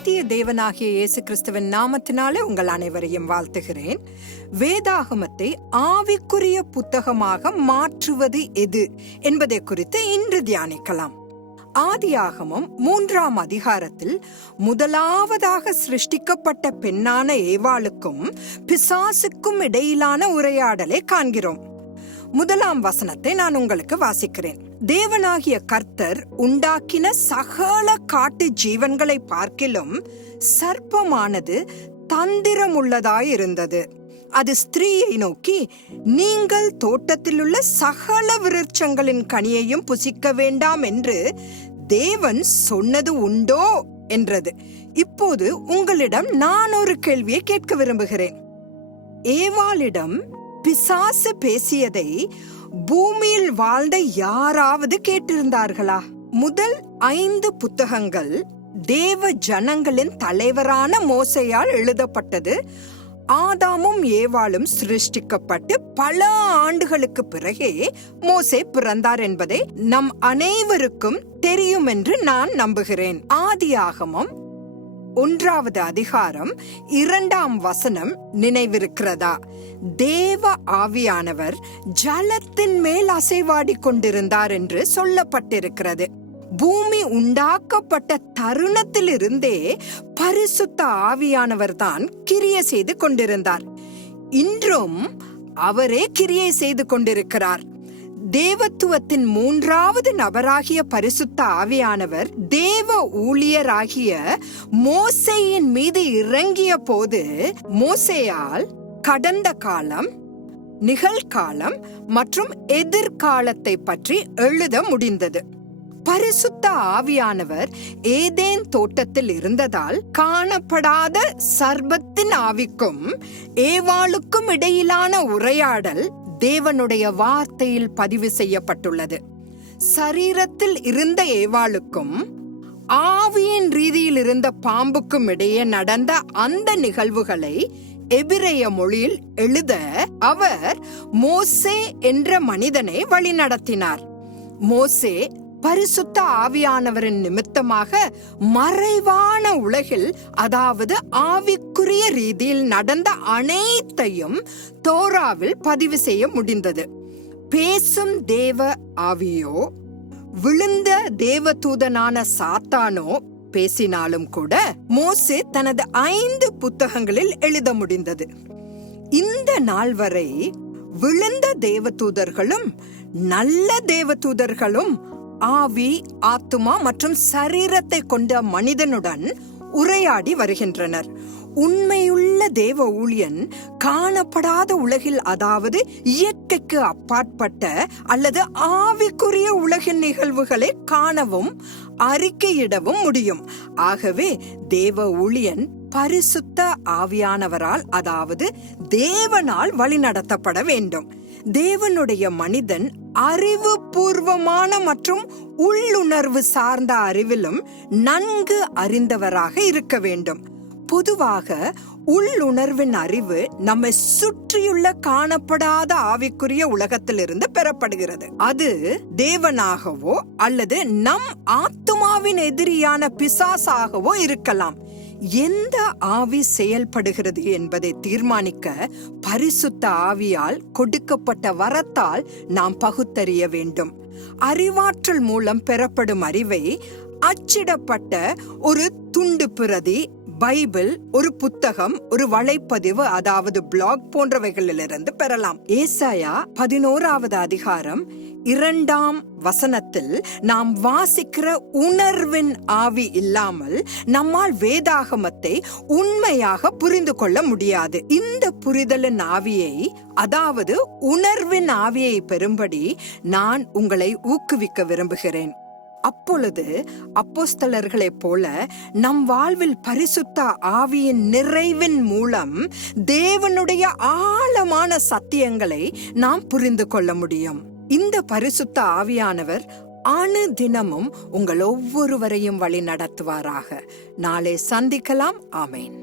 சத்திய தேவனாகிய இயேசு கிறிஸ்துவின் நாமத்தினாலே உங்கள் அனைவரையும் வாழ்த்துகிறேன். வேதாகமத்தை ஆவிக்குரிய புத்தகமாக மாற்றுவது எது என்பதை குறித்து இன்று தியானிக்கலாம். ஆதியாகமம் மூன்றாம் அதிகாரத்தில் முதலாவதாக சிருஷ்டிக்கப்பட்ட பெண்ணான ஏவாளுக்கும் பிசாசுக்கும் இடையிலான உரையாடலை காண்கிறோம். முதலாம் வசனத்தை நான் உங்களுக்கு வாசிக்கிறேன். தேவனாகிய கர்த்தர் உண்டாக்கின சகல காட்டு ஜீவன்களை பார்க்கிலும் சர்ப்பமானது தந்திரமுள்ளதாயிருந்தது. அது ஸ்திரீயை நோக்கி நீங்கள் தோட்டத்திலுள்ள சகல விருட்சங்களின் கனியையும் புசிக்க வேண்டாம் என்று தேவன் சொன்னது உண்டோ? என்றது. இப்போது உங்களிடம் நான் ஒரு கேள்வியை கேட்க விரும்புகிறேன். ஏவாளிடம் பிசாசு பேசியதை பூமியில் வாழ்ந்த யாராவது கேட்டிருந்தார்களா? முதல் ஐந்து புத்தகங்கள் தேவ ஜனங்களின் தலைவரான மோசையால் எழுதப்பட்டது. ஆதாமும் ஏவாளும் சிருஷ்டிக்கப்பட்டு பல ஆண்டுகளுக்கு பிறகே மோசே பிறந்தார் என்பதை நம் அனைவருக்கும் தெரியும் என்று நான் நம்புகிறேன். ஆதியாகமம் ஒன்றாவது அதிகாரம் இரண்டாம் வசனம் நினைவிருக்கிறதா? தேவ ஆவியானவர் ஜலத்தின் மேல் அசைவாடி கொண்டிருந்தார் என்று சொல்லப்பட்டிருக்கிறது. பூமி உண்டாக்கப்பட்ட தருணத்திலிருந்தே பரிசுத்த ஆவியானவர் தான் கிரிய செய்து கொண்டிருந்தார். இன்றும் அவரே கிரியை செய்து கொண்டிருக்கிறார். தேவத்துவத்தின் மூன்றாவது நபராகிய பரிசுத்த ஆவியானவர் தேவ ஊழியராகிய மோசையின் மீது இறங்கிய போது மோசையால் கடந்த காலம் நிகழ்காலம் மற்றும் எதிர்காலத்தை பற்றி எழுத முடிந்தது. பரிசுத்த ஆவியானவர் ஏதேன் தோட்டத்தில் இருந்ததால் காணப்படாத சர்பத்தின் ஆவிக்கும் ஏவாளுக்கும் இடையிலான உரையாடல் தேவனுடைய வார்த்தையில் பதிவு செய்யப்பட்டுள்ளது. சரீரத்தில் இருந்த ஏவாளுக்கும் ஆவியின் ரீதியில் இருந்த பாம்புக்கும் இடையே நடந்த அந்த நிகழ்வுகளை எபிரேய மொழியில் எழுத அவர் மோசே என்ற மனிதனை வழிநடத்தினார் மோசே பரிசுத்த ஆவியானவரின் நிமித்தமாக மறைவான உலகில் அதாவது ஆவிக்குரிய ரீதியில் நடந்த அனைத்தையும் தோராவில் பதிவு செய்ய முடிந்தது. பேசும் தேவ ஆவியோ விழுந்த தேவதூதனான சாத்தானோ பேசினாலும் கூட மோசே தனது ஐந்து புத்தகங்களில் எழுத முடிந்தது. இந்த நாள் வரை விழுந்த தேவதூதர்களும் நல்ல தேவதூதர்களும் ஆவி ஆத்துமா மற்றும் சரீரத்தை கொண்ட மனிதனுடன் உரையாடி வருகின்றனர். உண்மையுள்ள தேவ ஊழியன் காணப்படாத உலகில் அதாவது இயற்கைக்கு அப்பாற்பட்ட அல்லது ஆவிக்குரிய உலகின் நிகழ்வுகளை காணவும் அறிக்கையிடவும் முடியும். ஆகவே தேவ ஊழியன் பரிசுத்த ஆவியானவரால் அதாவது தேவனால் வழிநடத்தப்பட வேண்டும். தேவனுடைய மனிதன் அறிவு பூர்வமான மற்றும் உள்ளுணர்வு சார்ந்த அறிவிலும் நன்கு அறிந்தவராக இருக்க வேண்டும். பொதுவாக உள்ளுணர்வின் அறிவு நம்மை சுற்றியுள்ள காணப்படாத ஆவிக்குரிய உலகத்திலிருந்து பெறப்படுகிறது. அது தேவனாகவோ அல்லது நம் ஆத்மாவின் எதிரியான பிசாசாகவோ இருக்கலாம். எந்த ஆவி செயல்படுகிறது என்பதை தீர்மானிக்க பரிசுத்த ஆவியால் கொடுக்கப்பட்ட வரத்தால் நாம் பகுத்தறிய வேண்டும். அறிவாற்றல் மூலம் பெறப்படும் அறிவை அச்சிடப்பட்ட ஒரு துண்டு பிரதி பைபிள் ஒரு புத்தகம் ஒரு வலைப்பதிவு அதாவது பிளாக் போன்றவைகளிலிருந்து பெறலாம். ஏசாயா பதினோராவது அதிகாரம் இரண்டாம் வசனத்தில் நாம் வாசிக்கிற உணர்வின் ஆவி இல்லாமல் நம்மால் வேதாகமத்தை உண்மையாக புரிந்து கொள்ள முடியாது. இந்த புரிதலின் ஆவியை அதாவது உணர்வின் ஆவியை பெறும்படி நான் உங்களை ஊக்குவிக்க விரும்புகிறேன். அப்பொழுது அப்போஸ்தலர்களைப் போல நம் வாழ்வில் பரிசுத்த ஆவியின் நிறைவின் மூலம் தேவனுடைய ஆழமான சத்தியங்களை நாம் புரிந்து கொள்ள முடியும். இந்த பரிசுத்த ஆவியானவர் அணு தினமும் உங்கள் ஒவ்வொருவரையும் வழி நடத்துவாராக நாளை சந்திக்கலாம். ஆமேன்.